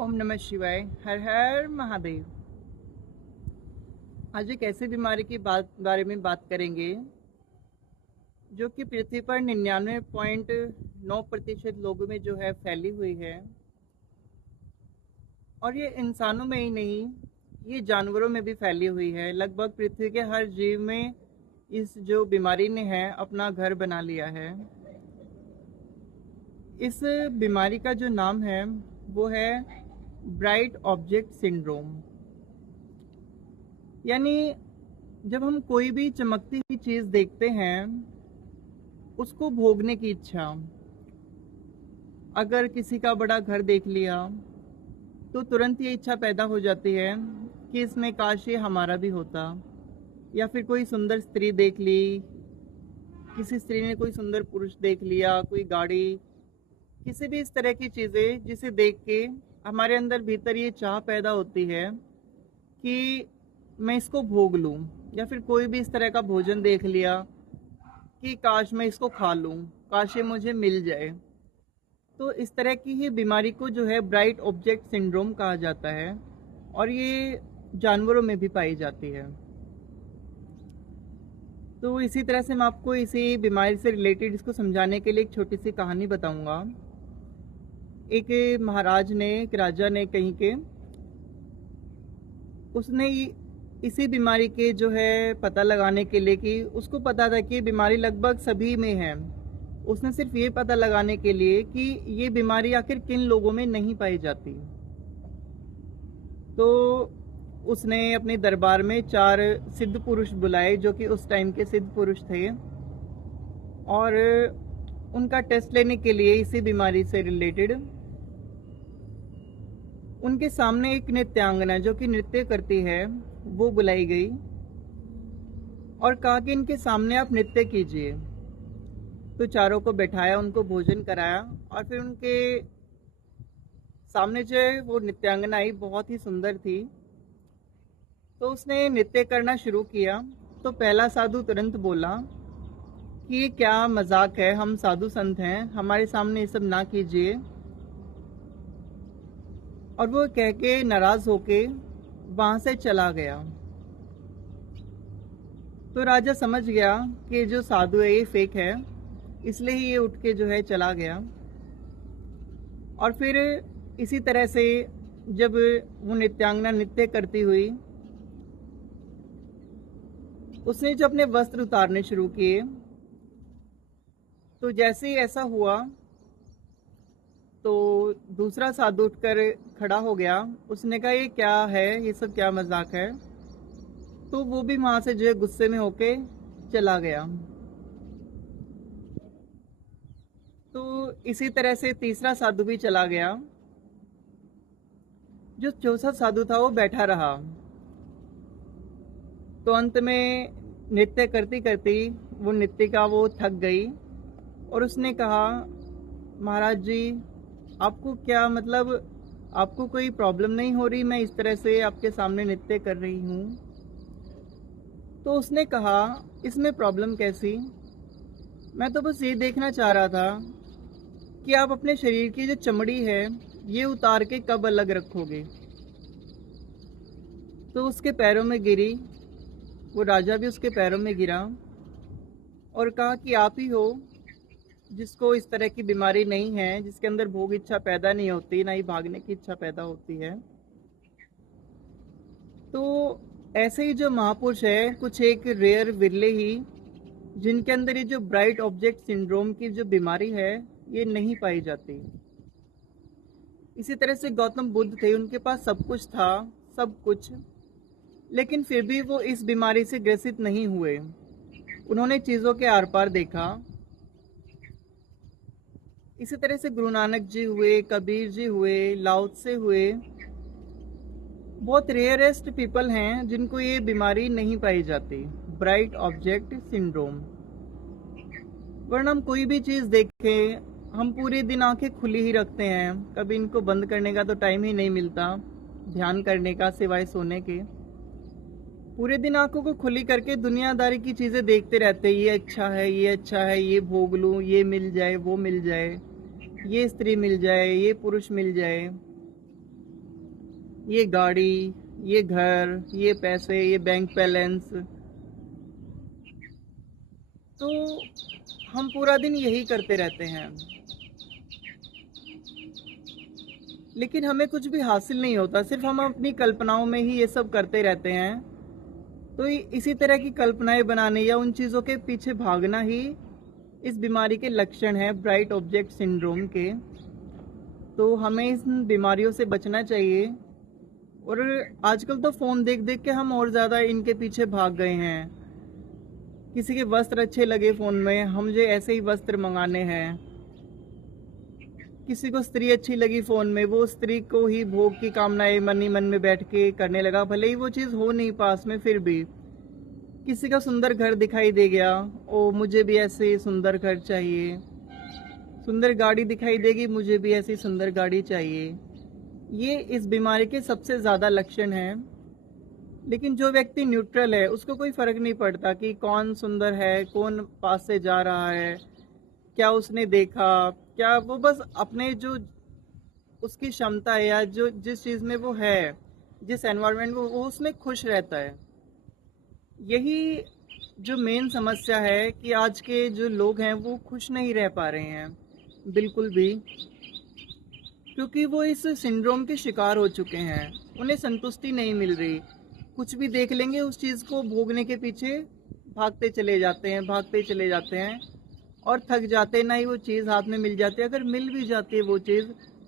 ओम नमः शिवाय। हर हर महादेव। आज एक ऐसी बीमारी की बारे में बात करेंगे जो कि पृथ्वी पर 99.9% लोगों में जो है फैली हुई है। और ये इंसानों में ही नहीं, ये जानवरों में भी फैली हुई है। लगभग पृथ्वी के हर जीव में इस जो बीमारी ने है अपना घर बना लिया है। इस बीमारी का जो नाम है वो है ब्राइट ऑब्जेक्ट सिंड्रोम। यानी जब हम कोई भी चमकती हुई चीज देखते हैं उसको भोगने की इच्छा। अगर किसी का बड़ा घर देख लिया तो तुरंत ये इच्छा पैदा हो जाती है कि इसमें काश ये हमारा भी होता। या फिर कोई सुंदर स्त्री देख ली, किसी स्त्री ने कोई सुंदर पुरुष देख लिया, कोई गाड़ी, किसी भी इस तरह की चीजें जिसे देख के हमारे अंदर भीतर ये चाह पैदा होती है कि मैं इसको भोग लूं। या फिर कोई भी इस तरह का भोजन देख लिया कि काश मैं इसको खा लूं, काश ये मुझे मिल जाए। तो इस तरह की ही बीमारी को जो है ब्राइट ऑब्जेक्ट सिंड्रोम कहा जाता है और ये जानवरों में भी पाई जाती है। तो इसी तरह से मैं आपको इसी बीमारी से रिलेटेड इसको समझाने के लिए एक छोटी सी कहानी बताऊंगा। एक महाराज ने, एक राजा ने कहीं के, उसने इसी बीमारी के जो है पता लगाने के लिए कि उसको पता था कि ये बीमारी लगभग सभी में है। उसने सिर्फ ये पता लगाने के लिए कि ये बीमारी आखिर किन लोगों में नहीं पाई जाती, तो उसने अपने दरबार में 4 सिद्ध पुरुष बुलाए जो कि उस टाइम के सिद्ध पुरुष थे, और उनका टेस्ट लेने के लिए इसी बीमारी से रिलेटेड उनके सामने एक नृत्यांगना जो कि नृत्य करती है वो बुलाई गई और कहा कि इनके सामने आप नृत्य कीजिए। तो चारों को बैठाया, उनको भोजन कराया और फिर उनके सामने जो है वो नृत्यांगना आई, बहुत ही सुंदर थी। तो उसने नृत्य करना शुरू किया। तो पहला साधु तुरंत बोला कि ये क्या मजाक है, हम साधु संत हैं, हमारे सामने ये सब ना कीजिए। और वो कह के नाराज होके वहां से चला गया। तो राजा समझ गया कि जो साधु है ये फेक है, इसलिए ही ये उठ के जो है चला गया। और फिर इसी तरह से जब वो नृत्यांगना नृत्य करती हुई, उसने जो अपने वस्त्र उतारने शुरू किए, तो जैसे ही ऐसा हुआ तो दूसरा साधु उठकर खड़ा हो गया। उसने कहा ये क्या है, ये सब क्या मजाक है। तो वो भी वहां से जो है गुस्से में होके चला गया। तो इसी तरह से तीसरा साधु भी चला गया। जो चौथा साधु था वो बैठा रहा। तो अंत में नृत्य करती करती वो नृत्यिका वो थक गई और उसने कहा, महाराज जी आपको क्या, मतलब आपको कोई प्रॉब्लम नहीं हो रही, मैं इस तरह से आपके सामने नृत्य कर रही हूँ। तो उसने कहा, इसमें प्रॉब्लम कैसी, मैं तो बस ये देखना चाह रहा था कि आप अपने शरीर की जो चमड़ी है ये उतार के कब अलग रखोगे। तो उसके पैरों में गिरी, वो राजा भी उसके पैरों में गिरा और कहा कि आप ही हो जिसको इस तरह की बीमारी नहीं है, जिसके अंदर भोग इच्छा पैदा नहीं होती, ना ही भागने की इच्छा पैदा होती है। तो ऐसे ही जो महापुरुष है, कुछ एक रेयर विरले ही जिनके अंदर ये जो ब्राइट ऑब्जेक्ट सिंड्रोम की जो बीमारी है ये नहीं पाई जाती। इसी तरह से गौतम बुद्ध थे, उनके पास सब कुछ था, सब कुछ, लेकिन फिर भी वो इस बीमारी से ग्रसित नहीं हुए। उन्होंने चीजों के आर पार देखा। इसी तरह से गुरु नानक जी हुए, कबीर जी हुए, लाओ त्से हुए, बहुत रेयरेस्ट पीपल हैं जिनको ये बीमारी नहीं पाई जाती, ब्राइट ऑब्जेक्ट सिंड्रोम। वरना हम कोई भी चीज देखें, हम पूरे दिन आंखें खुली ही रखते हैं, कभी इनको बंद करने का तो टाइम ही नहीं मिलता, ध्यान करने का सिवाय सोने के। पूरे दिन आंखों को खुली करके दुनियादारी की चीजें देखते रहते, ये अच्छा है, ये अच्छा है, ये भोग लूं, ये मिल जाए, वो मिल जाए, ये स्त्री मिल जाए, ये पुरुष मिल जाए। ये गाड़ी, ये घर, ये पैसे, ये बैंक बैलेंस। तो हम पूरा दिन यही करते रहते हैं, लेकिन हमें कुछ भी हासिल नहीं होता, सिर्फ हम अपनी कल्पनाओं में ही ये सब करते रहते हैं। तो इसी तरह की कल्पनाएं बनाने या उन चीज़ों के पीछे भागना ही इस बीमारी के लक्षण है, ब्राइट ऑब्जेक्ट सिंड्रोम के। तो हमें इन बीमारियों से बचना चाहिए। और आजकल तो फ़ोन देख देख के हम और ज़्यादा इनके पीछे भाग गए हैं। किसी के वस्त्र अच्छे लगे फ़ोन में, हम मुझे ऐसे ही वस्त्र मंगाने हैं। किसी को स्त्री अच्छी लगी फ़ोन में, वो स्त्री को ही भोग की कामनाएं मन ही मन में बैठ के करने लगा, भले ही वो चीज़ हो नहीं पास में, फिर भी। किसी का सुंदर घर दिखाई दे गया, ओ मुझे भी ऐसे सुंदर घर चाहिए। सुंदर गाड़ी दिखाई देगी, मुझे भी ऐसी सुंदर गाड़ी चाहिए। ये इस बीमारी के सबसे ज़्यादा लक्षण हैं। लेकिन जो व्यक्ति न्यूट्रल है, उसको कोई फर्क नहीं पड़ता कि कौन सुंदर है, कौन पास से जा रहा है, क्या उसने देखा, क्या वो बस अपने जो उसकी क्षमता है या जो जिस चीज़ में वो है, जिस एनवायरनमेंट में वो उसमें खुश रहता है। यही जो मेन समस्या है कि आज के जो लोग हैं वो खुश नहीं रह पा रहे हैं बिल्कुल भी, क्योंकि वो इस सिंड्रोम के शिकार हो चुके हैं। उन्हें संतुष्टि नहीं मिल रही, कुछ भी देख लेंगे उस चीज़ को भोगने के पीछे भागते चले जाते हैं, भागते चले जाते हैं और थक जाते हैं। ना ही वो चीज़ हाथ में मिल जाती है, अगर मिल भी जाती है वो चीज़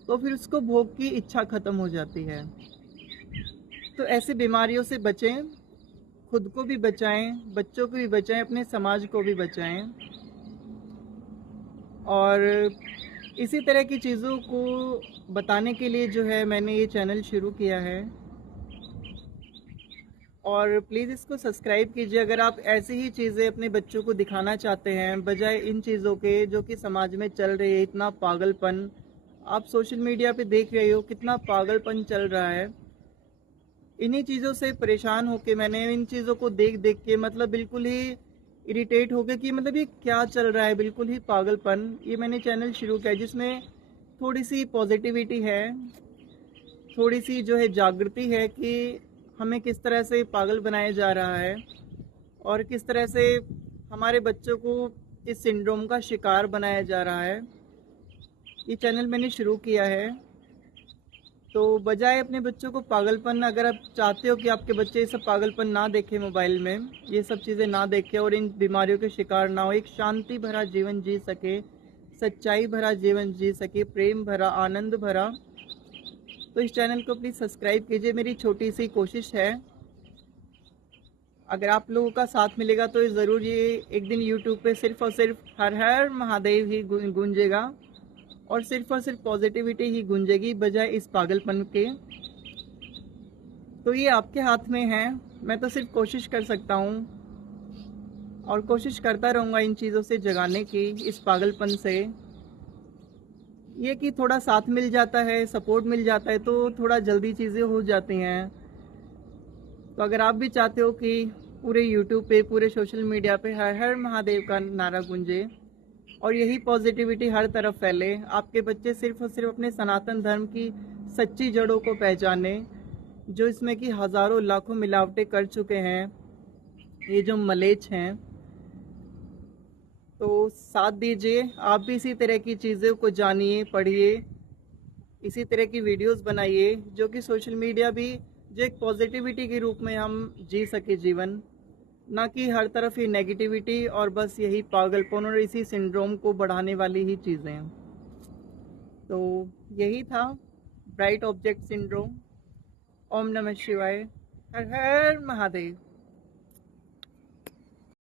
तो फिर उसको भोग की इच्छा खत्म हो जाती है। तो ऐसी बीमारियों से बचें, खुद को भी बचाएं, बच्चों को भी बचाएं, अपने समाज को भी बचाएं। और इसी तरह की चीज़ों को बताने के लिए जो है मैंने ये चैनल शुरू किया है। और प्लीज़ इसको सब्सक्राइब कीजिए अगर आप ऐसी ही चीज़ें अपने बच्चों को दिखाना चाहते हैं, बजाय इन चीज़ों के जो कि समाज में चल रही है। इतना पागलपन आप सोशल मीडिया पे देख रहे हो, कितना पागलपन चल रहा है। इन्हीं चीज़ों से परेशान होके मैंने इन चीज़ों को देख देख के मतलब बिल्कुल ही इरिटेट हो गया कि मतलब ये क्या चल रहा है, बिल्कुल ही पागलपन। ये मैंने चैनल शुरू किया जिसमें थोड़ी सी पॉजिटिविटी है, थोड़ी सी जो है जागृति है कि हमें किस तरह से पागल बनाया जा रहा है और किस तरह से हमारे बच्चों को इस सिंड्रोम का शिकार बनाया जा रहा है। ये चैनल मैंने शुरू किया है। तो बजाय अपने बच्चों को पागलपन, अगर आप चाहते हो कि आपके बच्चे ये सब पागलपन ना देखें मोबाइल में, ये सब चीज़ें ना देखें और इन बीमारियों के शिकार ना हो, एक शांति भरा जीवन जी सके, सच्चाई भरा जीवन जी सके, प्रेम भरा, आनंद भरा, तो इस चैनल को प्लीज़ सब्सक्राइब कीजिए। मेरी छोटी सी कोशिश है, अगर आप लोगों का साथ मिलेगा तो ज़रूर ये एक दिन यूट्यूब पे सिर्फ और सिर्फ हर हर महादेव ही गूंजेगा और सिर्फ पॉजिटिविटी ही गूंजेगी बजाय इस पागलपन के। तो ये आपके हाथ में है, मैं तो सिर्फ कोशिश कर सकता हूँ और कोशिश करता रहूँगा इन चीज़ों से जगाने की, इस पागलपन से। ये कि थोड़ा साथ मिल जाता है, सपोर्ट मिल जाता है तो थोड़ा जल्दी चीज़ें हो जाती हैं। तो अगर आप भी चाहते हो कि पूरे यूट्यूब पे, पूरे सोशल मीडिया पे हर हर महादेव का नारा गूंजे और यही पॉजिटिविटी हर तरफ फैले, आपके बच्चे सिर्फ और सिर्फ अपने सनातन धर्म की सच्ची जड़ों को पहचाने, जो इसमें कि हज़ारों लाखों मिलावटें कर चुके हैं ये जो मलेच्छ हैं। तो साथ दीजिए, आप भी इसी तरह की चीज़ों को जानिए, पढ़िए, इसी तरह की वीडियोस बनाइए जो कि सोशल मीडिया भी जो एक पॉजिटिविटी के रूप में हम जी सके जीवन, ना कि हर तरफ ही नेगेटिविटी और बस यही पागलपन और इसी सिंड्रोम को बढ़ाने वाली ही चीज़ें। तो यही था ब्राइट ऑब्जेक्ट सिंड्रोम। ओम नमः शिवाय, हर हर महादेव।